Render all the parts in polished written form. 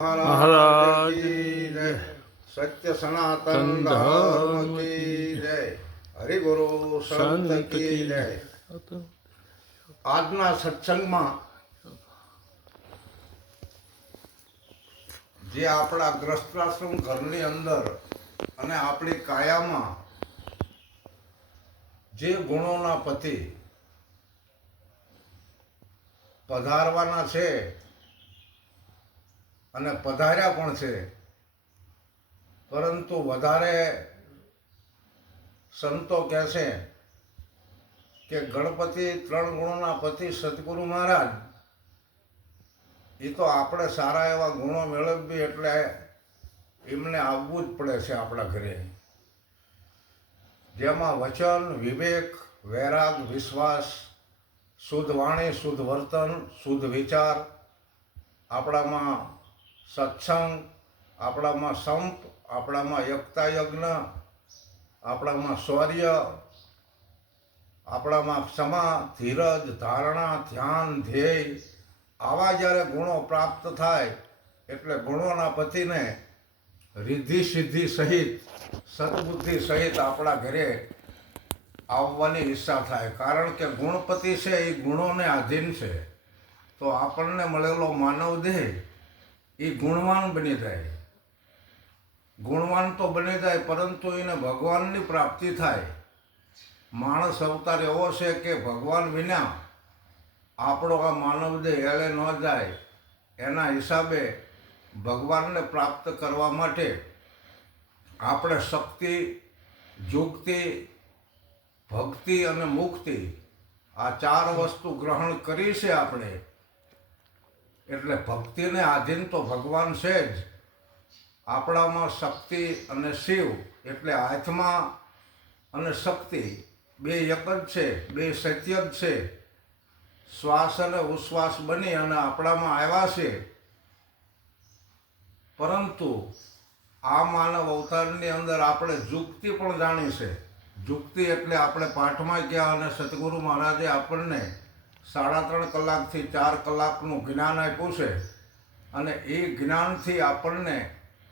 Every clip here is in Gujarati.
महाराज की जय। सत्य सनातन धर्म धर्म की की जय। हरि गुरु संत की जय। આજના સત્સંગમાં જે આપણા ગ્રસ્તાશ્રમ ઘરની અંદર અને આપણી કાયામાં જે ગુણોના પતિ પધારવાના છે અને પધાર્યા પણ છે, પરંતુ વધારે સંતો કહે છે કે ગણપતિ ત્રણ ગુણોના પતિ સદગુરુ મહારાજ એ તો આપણે સારા એવા ગુણો મેળવીએ એટલે એમને આવવું જ પડે છે આપણા ઘરે, જેમાં વચન, વિવેક, વૈરાગ, વિશ્વાસ, શુદ્ધ વાણી, શુદ્ધ વર્તન, શુદ્ધ વિચાર, આપણામાં સત્સંગ, આપણામાં સંપ, આપણામાં એકતા યજ્ઞ, આપણામાં શૌર્ય, આપણામાં ક્ષમા, ધીરજ, ધારણા, ધ્યાન, ધ્યેય, આવા જ્યારે ગુણો પ્રાપ્ત થાય એટલે ગુણોના પતિને રિદ્ધિ સિદ્ધિ સહિત સદબુદ્ધિ સહિત આપણા ઘરે આવવાની ઈચ્છા થાય. કારણ કે ગુણપતિ છે એ ગુણોને આધીન છે, તો આપણને મળેલો માનવ દેહ એ ગુણવાન બની જાય. ગુણવાન તો બની જાય, પરંતુ એને ભગવાનની પ્રાપ્તિ થાય. માણસ અવતાર એવો છે કે ભગવાન વિના આપણો આ માનવ દેહ એળે ન જાય. એના હિસાબે ભગવાનને પ્રાપ્ત કરવા માટે આપણે શક્તિ, યુક્તિ, ભક્તિ અને મુક્તિ આ ચાર વસ્તુ ગ્રહણ કરી છે આપણે. એટલે ભક્તિને આધીન તો ભગવાન છે જ. આપણામાં શક્તિ અને શિવ એટલે હાથમાં અને શક્તિ બે એક જ છે, બે સત્ય જ છે. શ્વાસ અને ઉશ્વાસ બની અને આપણામાં આવ્યા છે, પરંતુ આ માનવ અવતારની અંદર આપણે યુક્તિ પણ જાણી છે. યુક્તિ એટલે આપણે પાઠમાં ગયા અને સદગુરુ મહારાજે આપણને 3.5 કલાકથી 4 કલાકનું જ્ઞાન આપ્યું છે, અને એ જ્ઞાનથી આપણને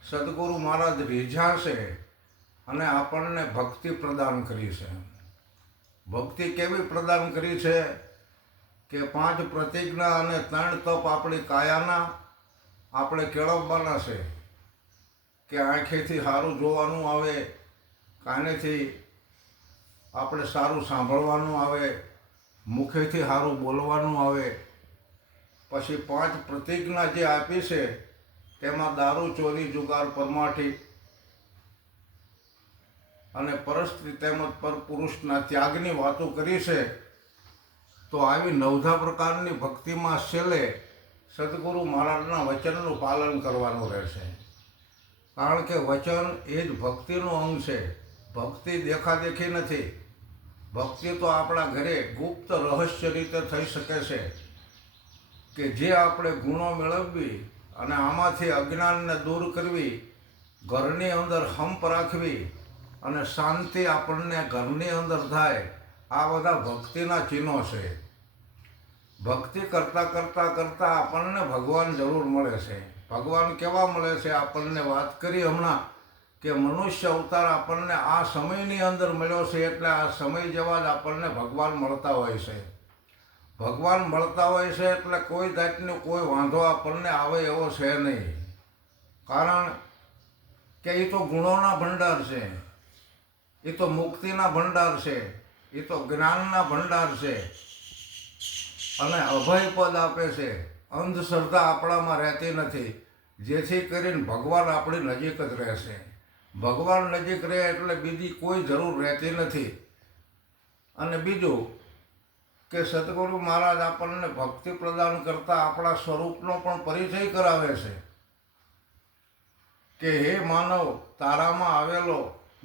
સદગુરુ મહારાજ રીઝ્યા છે અને આપણને ભક્તિ પ્રદાન કરી છે. ભક્તિ કેવી પ્રદાન કરી છે કે 5 પ્રતિજ્ઞા અને 3 તપ આપણી કાયાના આપણે કેળવવાના છે. કે આંખેથી સારું જોવાનું આવે, કાનેથી આપણે સારું સાંભળવાનું આવે, મુખેથી સારું બોલવાનું આવે. પછી 5 પ્રતિજ્ઞા જે આપી છે તેમાં દારૂ, ચોરી, જુગાર, પરમાઠી અને પરસ્ત્રી તેમજ પરપુરુષના ત્યાગની વાતો કરી છે. તો આવી 9 પ્રકારની ભક્તિમાં છેલ્લે સદગુરુ મહારાજના વચનનું પાલન કરવાનું રહેશે. કારણ કે વચન એ જ ભક્તિનું અંગ છે. ભક્તિ દેખાદેખી નથી. ભક્તિ તો આપણા ઘરે ગુપ્ત રહસ્ય રીતે થઈ શકે છે કે જે આપણે ગુણો મેળવવી અને આમાંથી અજ્ઞાનને દૂર કરવી, ઘરની અંદર હંપ રાખવી અને શાંતિ આપણને ઘરની અંદર થાય, આ બધા ભક્તિના ચિહ્નો છે. ભક્તિ કરતાં કરતાં કરતાં આપણને ભગવાન જરૂર મળે છે. ભગવાન કેવા મળે છે? આપણને વાત કરી હમણાં કે મનુષ્ય અવતાર આપણને આ સમયની અંદર મળ્યો છે, એટલે આ સમય જેવા જ આપણને ભગવાન મળતા હોય છે. ભગવાન મળતા હોય છે એટલે કોઈ જાતનો કોઈ વાંધો આપણને આવે એવો છે નહીં. કારણ કે એ તો ગુણોના ભંડાર છે, એ તો મુક્તિના ભંડાર છે, એ તો જ્ઞાનના ભંડાર છે અને અભય પદ આપે છે. અંધશ્રદ્ધા આપણામાં રહેતી નથી, જેથી કરીને ભગવાન આપણી નજીક જ રહેશે. ભગવાન નજીક રહે એટલે બીજી કોઈ જરૂર રહેતી નથી. અને બીજું કે સદગુરુ મહારાજ આપણને ભક્તિ પ્રદાન કરતા આપણા સ્વરૂપનો પણ પરિચય કરાવે છે કે હે માનવ, તારામાં આવેલો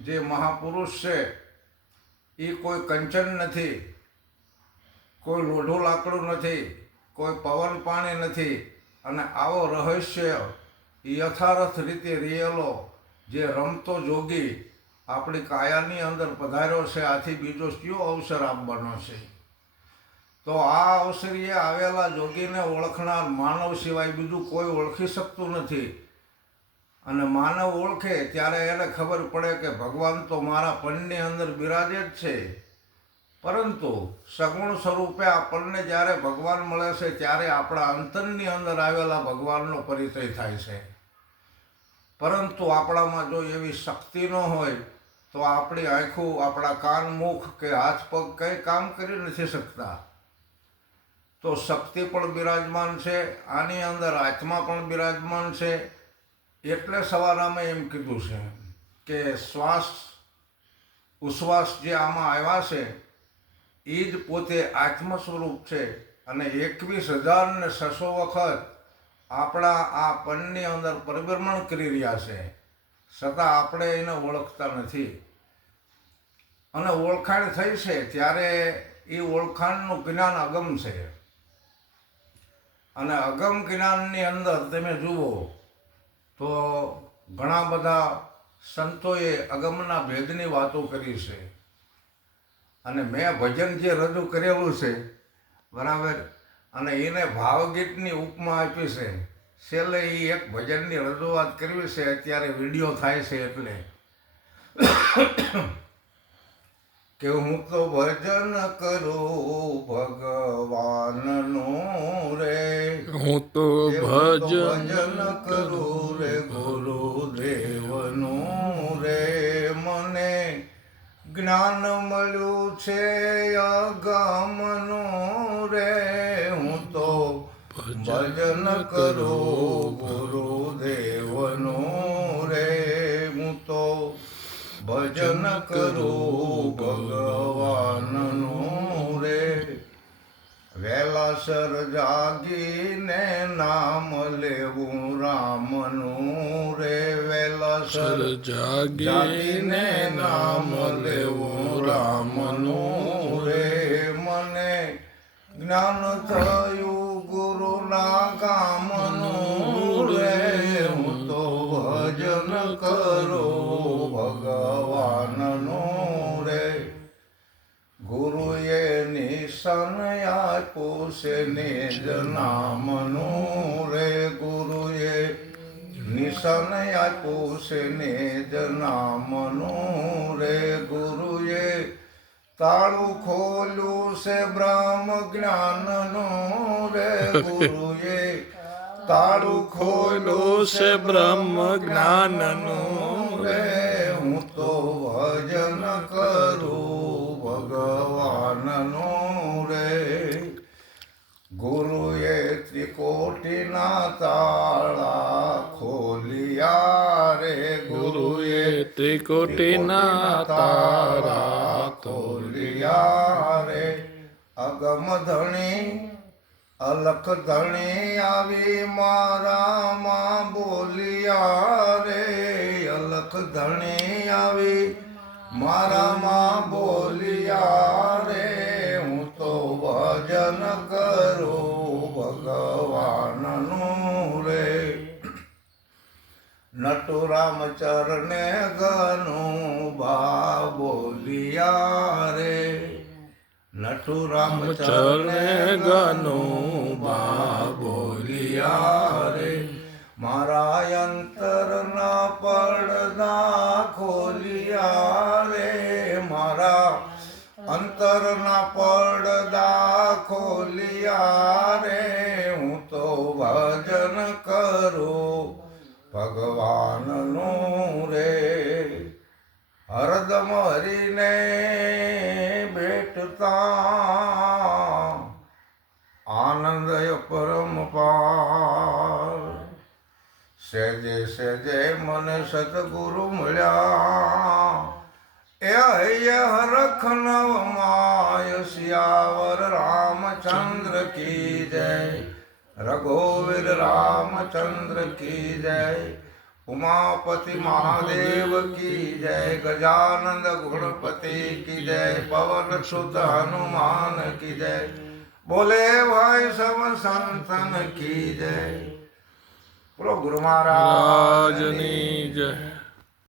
જે મહાપુરુષ છે એ કોઈ કંચન નથી, કોઈ લોઢું લાકડું નથી, કોઈ પવન પાણી નથી. અને આવો રહસ્ય યથાર્થ રીતે રહેલો જે રમતો જોગી આપણી કાયાની અંદર પધાર્યો છે, આથી બીજો કયો અવસર આપવાનો છે? તો આ અવસરીએ આવેલા જોગીને ઓળખનાર માનવ સિવાય બીજું કોઈ ઓળખી શકતું નથી. અને માનવ ઓળખે ત્યારે એને ખબર પડે કે ભગવાન તો મારા પણની અંદર બિરાજે જ છે. પરંતુ સગુણ સ્વરૂપે આપણને જ્યારે ભગવાન મળે છે ત્યારે આપણા અંતરની અંદર આવેલા ભગવાનનો પરિચય થાય છે. પરંતુ આપણામાં જો એવી શક્તિ ન હોય તો આપણી આંખો, આપણા કાન, મુખ કે હાથ પગ કંઈ કામ કરી નથી શકતા. તો શક્તિ પણ બિરાજમાન છે, આની અંદર આત્મા પણ બિરાજમાન છે. એટલે સવારામાં એમ કીધું છે કે શ્વાસ ઉશ્વાસ જે આમાં આવ્યા છે એ જ પોતે આત્મ સ્વરૂપ છે. અને 21,600 વખત આપણા આ પણની અંદર પરિભ્રમણ કરી રહ્યા છે, છતાં આપણે એને ઓળખતા નથી. અને ઓળખાણ થઈ છે ત્યારે એ ઓળખાણનું જ્ઞાન અગમ છે. અને અગમ જ્ઞાનની અંદર તમે જુઓ તો ઘણા બધા સંતોએ અગમના ભેદની વાતો કરી છે. અને મેં ભજન જે રજૂ કરેલું છે બરાબર, અને એને ભાવગીતની ઉપમા આપી છે. છેલ્લે એ એક ભજનની રજૂઆત કરવી છે, અત્યારે વિડીયો થાય છે એટલે કે હું તો ભજન કરું ભગવાનનું રે, હું તો ભજન કરું રે ગુરુદેવનું રે. મને જ્ઞાન મળ્યું છે અગમનું રે, હું તો ભજન કરું ગુરુદેવનું રે, હું તો ભજન કરું ભગવાનનું રે. વેલાસર જાગીને નામ લેવું રામનું રે, વેલાસર જાગીને નામ લેવું રામનું રે. મને જ્ઞાન થયું ગુરુના કામનું રે, હું તો ભજન કરું ભગવાનનું રે. ગુરુએ નિશાન આપ્યું છે નિજ નામનું રે, ગુરુએ નિશાન આપ્યું છે નિજ નામનું રે. ગુરુએ તાળું ખોલ્યું છે બ્રહ્મ જ્ઞાનનું રે, ગુરુએ તાળું ખોલ્યું છે બ્રહ્મ જ્ઞાનનું રે. હું તો ભજન કરું ભગવાનનું રે. ગુરુએ ત્રિકોટીના તાળા ખોલ્યા રે, ગુરુએ ત્રિકોટીના તારા ખોલ્યા રે. અગમ ધણી અલખ ધણી આવી મારામાં બોલિયા રે, અલખ ધણી આવી મારામાં બોલિયા રે. હું તો ભજન કરું ભગવાનનું રે. નટુ રામચરણે ગનું બા બોલિયા રે, નટુ રામચરણે ગનું બા બોલિયા રે. મારા અંતરના પડદા ખોલિયા રે, મારા અંતરના પડદા ખોલિયા રે. હું તો ભજન કરું ભગવાનનું રે. હરદમ હરીને બેઠતા આનંદ પરમ પાર. સહેજે સહેજે મને સતગુરુ મળ્યા, એ હૈય હરખ નવ માય સિયાવર રામચંદ્ર કી જય, રઘુવીર રામચંદ્ર કી જય. उमापति महादेव की जय, गजानंद गुणपति की जय, पवन सुत हनुमान की जय, बोले भाई सब संतन की जय। बोलो गुरु महाराज ની જય।